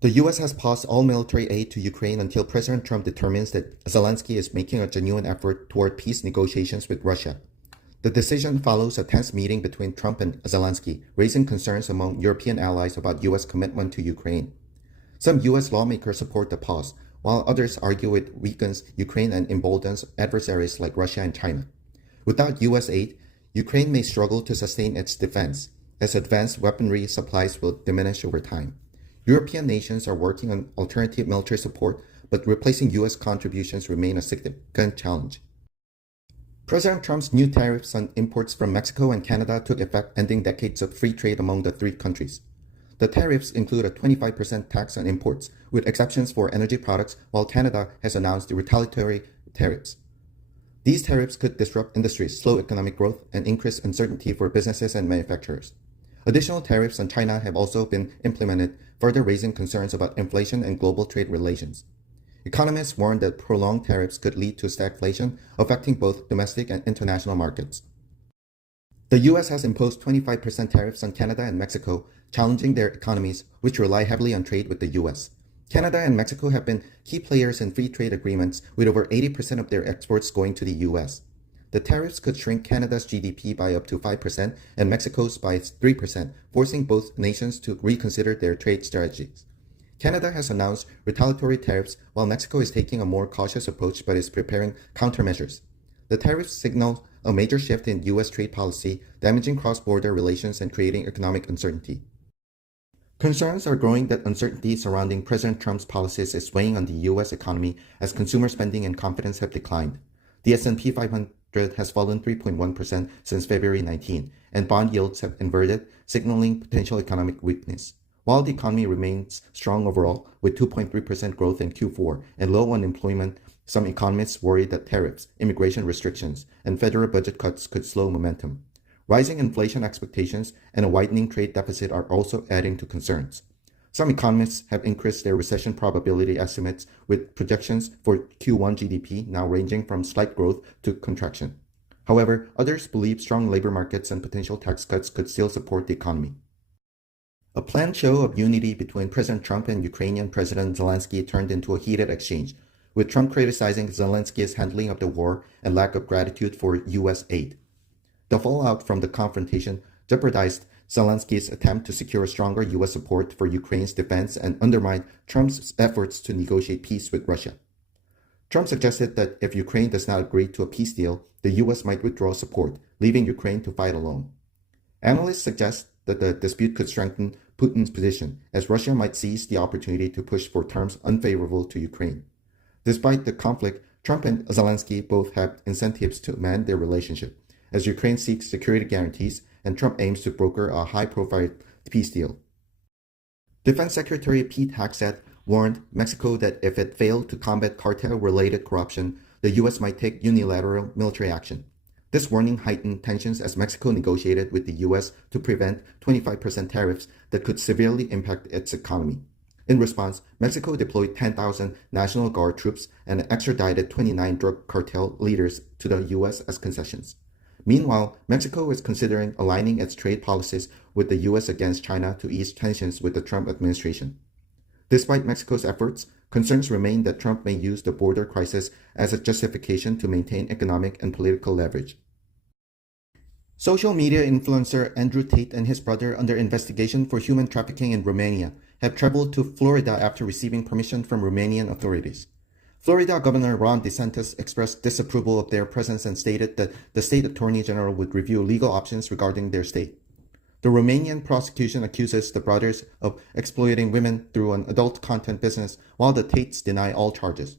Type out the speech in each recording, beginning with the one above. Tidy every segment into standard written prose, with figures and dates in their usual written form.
The U.S. has paused all military aid to Ukraine until President Trump determines that Zelensky is making a genuine effort toward peace negotiations with Russia. The decision follows a tense meeting between Trump and Zelensky, raising concerns among European allies about U.S. commitment to Ukraine. Some U.S. lawmakers support the pause, while others argue it weakens Ukraine and emboldens adversaries like Russia and China. Without U.S. aid, Ukraine may struggle to sustain its defense, as advanced weaponry supplies will diminish over time. European nations are working on alternative military support, but replacing U.S. contributions remain a significant challenge. President Trump's new tariffs on imports from Mexico and Canada took effect, ending decades of free trade among the three countries. The tariffs include a 25% tax on imports, with exceptions for energy products, while Canada has announced retaliatory tariffs. These tariffs could disrupt industries, slow economic growth, and increase uncertainty for businesses and manufacturers. Additional tariffs on China have also been implemented, further raising concerns about inflation and global trade relations. Economists warn that prolonged tariffs could lead to stagflation, affecting both domestic and international markets. The U.S. has imposed 25% tariffs on Canada and Mexico, challenging their economies, which rely heavily on trade with the U.S. Canada and Mexico have been key players in free trade agreements, with over 80% of their exports going to the U.S. The tariffs could shrink Canada's GDP by up to 5% and Mexico's by 3%, forcing both nations to reconsider their trade strategies. Canada has announced retaliatory tariffs, while Mexico is taking a more cautious approach but is preparing countermeasures. The tariffs signal a major shift in U.S. trade policy, damaging cross-border relations and creating economic uncertainty. Concerns are growing that uncertainty surrounding President Trump's policies is weighing on the U.S. economy as consumer spending and confidence have declined. The S&P 500 has fallen 3.1% since February 19, and bond yields have inverted, signaling potential economic weakness. While the economy remains strong overall, with 2.3% growth in Q4 and low unemployment, some economists worry that tariffs, immigration restrictions, and federal budget cuts could slow momentum. Rising inflation expectations and a widening trade deficit are also adding to concerns. Some economists have increased their recession probability estimates, with projections for Q1 GDP now ranging from slight growth to contraction. However, others believe strong labor markets and potential tax cuts could still support the economy. A planned show of unity between President Trump and Ukrainian President Zelensky turned into a heated exchange, with Trump criticizing Zelensky's handling of the war and lack of gratitude for U.S. aid. The fallout from the confrontation jeopardized Zelensky's attempt to secure stronger U.S. support for Ukraine's defense and undermined Trump's efforts to negotiate peace with Russia. Trump suggested that if Ukraine does not agree to a peace deal, the U.S. might withdraw support, leaving Ukraine to fight alone. Analysts suggest that the dispute could strengthen Putin's position, as Russia might seize the opportunity to push for terms unfavorable to Ukraine. Despite the conflict, Trump and Zelensky both have incentives to mend their relationship, as Ukraine seeks security guarantees and Trump aims to broker a high-profile peace deal. Defense Secretary Pete Hegseth warned Mexico that if it failed to combat cartel-related corruption, the U.S. might take unilateral military action. This warning heightened tensions as Mexico negotiated with the U.S. to prevent 25% tariffs that could severely impact its economy. In response, Mexico deployed 10,000 National Guard troops and extradited 29 drug cartel leaders to the U.S. as concessions. Meanwhile, Mexico is considering aligning its trade policies with the U.S. against China to ease tensions with the Trump administration. Despite Mexico's efforts, concerns remain that Trump may use the border crisis as a justification to maintain economic and political leverage. Social media influencer Andrew Tate and his brother, under investigation for human trafficking in Romania, have traveled to Florida after receiving permission from Romanian authorities. Florida Governor Ron DeSantis expressed disapproval of their presence and stated that the state attorney general would review legal options regarding their state. The Romanian prosecution accuses the brothers of exploiting women through an adult content business, while the Tates deny all charges.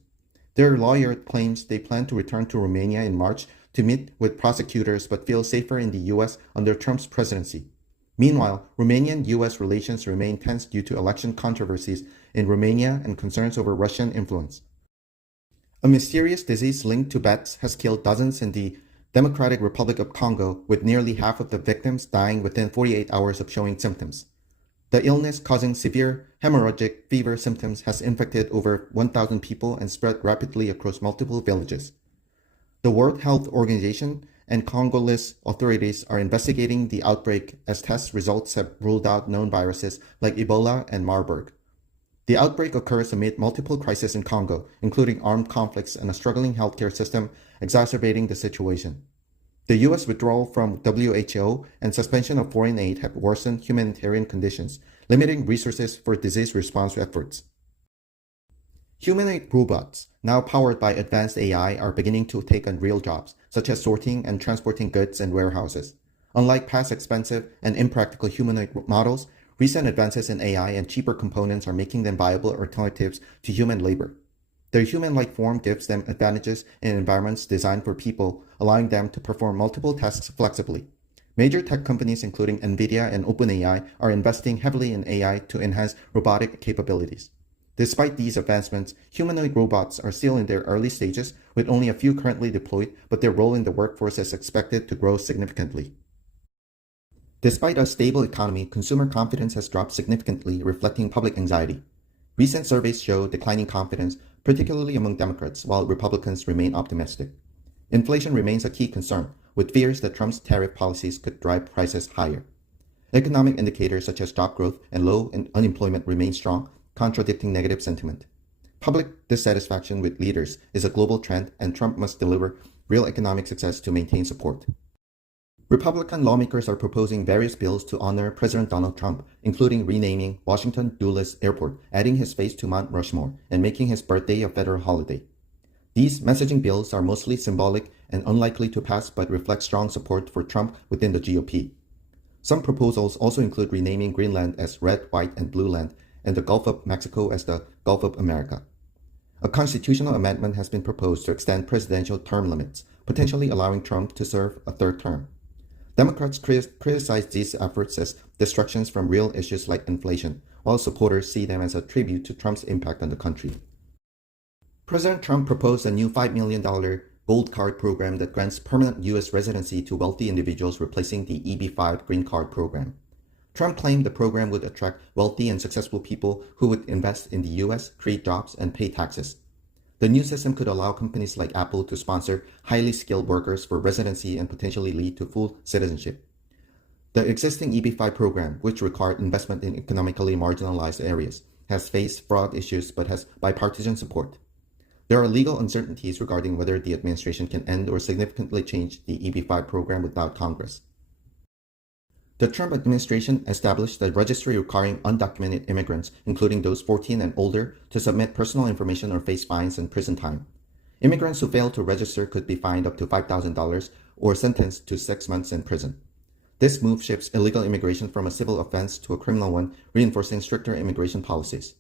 Their lawyer claims they plan to return to Romania in March to meet with prosecutors but feel safer in the U.S. under Trump's presidency. Meanwhile, Romanian-U.S. relations remain tense due to election controversies in Romania and concerns over Russian influence. A mysterious disease linked to bats has killed dozens in the Democratic Republic of Congo, with nearly half of the victims dying within 48 hours of showing symptoms. The illness, causing severe hemorrhagic fever symptoms, has infected over 1,000 people and spread rapidly across multiple villages. The World Health Organization and Congolese authorities are investigating the outbreak, as test results have ruled out known viruses like Ebola and Marburg. The outbreak occurs amid multiple crises in Congo, including armed conflicts and a struggling healthcare system, exacerbating the situation. The U.S. withdrawal from WHO and suspension of foreign aid have worsened humanitarian conditions, limiting resources for disease response efforts. Humanoid robots, now powered by advanced AI, are beginning to take on real jobs, such as sorting and transporting goods in warehouses. Unlike past expensive and impractical humanoid models, recent advances in AI and cheaper components are making them viable alternatives to human labor. Their human-like form gives them advantages in environments designed for people, allowing them to perform multiple tasks flexibly. Major tech companies including NVIDIA and OpenAI are investing heavily in AI to enhance robotic capabilities. Despite these advancements, humanoid robots are still in their early stages, with only a few currently deployed, but their role in the workforce is expected to grow significantly. Despite a stable economy, consumer confidence has dropped significantly, reflecting public anxiety. Recent surveys show declining confidence, particularly among Democrats, while Republicans remain optimistic. Inflation remains a key concern, with fears that Trump's tariff policies could drive prices higher. Economic indicators such as job growth and low unemployment remain strong, contradicting negative sentiment. Public dissatisfaction with leaders is a global trend, and Trump must deliver real economic success to maintain support. Republican lawmakers are proposing various bills to honor President Donald Trump, including renaming Washington Dulles Airport, adding his face to Mount Rushmore, and making his birthday a federal holiday. These messaging bills are mostly symbolic and unlikely to pass, but reflect strong support for Trump within the GOP. Some proposals also include renaming Greenland as Red, White, and Blue Land, and the Gulf of Mexico as the Gulf of America. A constitutional amendment has been proposed to extend presidential term limits, potentially allowing Trump to serve a third term. Democrats criticize these efforts as distractions from real issues like inflation, while supporters see them as a tribute to Trump's impact on the country. President Trump proposed a new $5 million gold card program that grants permanent U.S. residency to wealthy individuals, replacing the EB-5 green card program. Trump claimed the program would attract wealthy and successful people who would invest in the U.S., create jobs, and pay taxes. The new system could allow companies like Apple to sponsor highly skilled workers for residency and potentially lead to full citizenship. The existing EB-5 program, which required investment in economically marginalized areas, has faced fraud issues but has bipartisan support. There are legal uncertainties regarding whether the administration can end or significantly change the EB-5 program without Congress. The Trump administration established a registry requiring undocumented immigrants, including those 14 and older, to submit personal information or face fines and prison time. Immigrants who fail to register could be fined up to $5,000 or sentenced to 6 months in prison. This move shifts illegal immigration from a civil offense to a criminal one, reinforcing stricter immigration policies.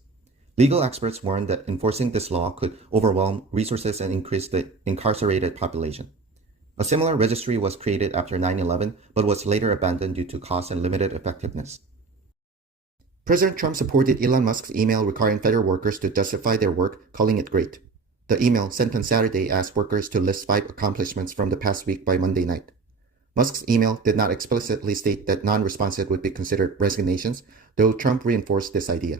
Legal experts warn that enforcing this law could overwhelm resources and increase the incarcerated population. A similar registry was created after 9/11, but was later abandoned due to cost and limited effectiveness. President Trump supported Elon Musk's email requiring federal workers to justify their work, calling it great. The email, sent on Saturday, asked workers to list 5 accomplishments from the past week by Monday night. Musk's email did not explicitly state that non-responsive would be considered resignations, though Trump reinforced this idea.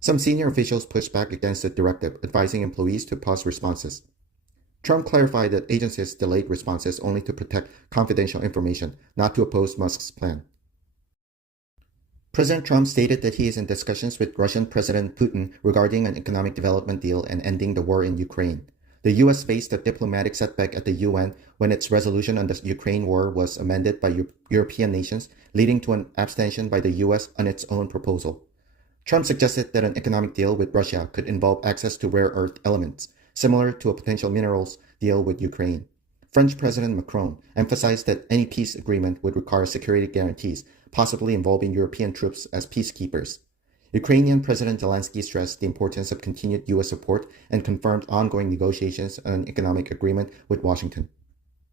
Some senior officials pushed back against the directive, advising employees to pause responses. Trump clarified that agencies delayed responses only to protect confidential information, not to oppose Musk's plan. President Trump stated that he is in discussions with Russian President Putin regarding an economic development deal and ending the war in Ukraine. The U.S. faced a diplomatic setback at the UN when its resolution on the Ukraine war was amended by European nations, leading to an abstention by the U.S. on its own proposal. Trump suggested that an economic deal with Russia could involve access to rare earth elements, similar to a potential minerals deal with Ukraine. French President Macron emphasized that any peace agreement would require security guarantees, possibly involving European troops as peacekeepers. Ukrainian President Zelensky stressed the importance of continued U.S. support and confirmed ongoing negotiations on an economic agreement with Washington.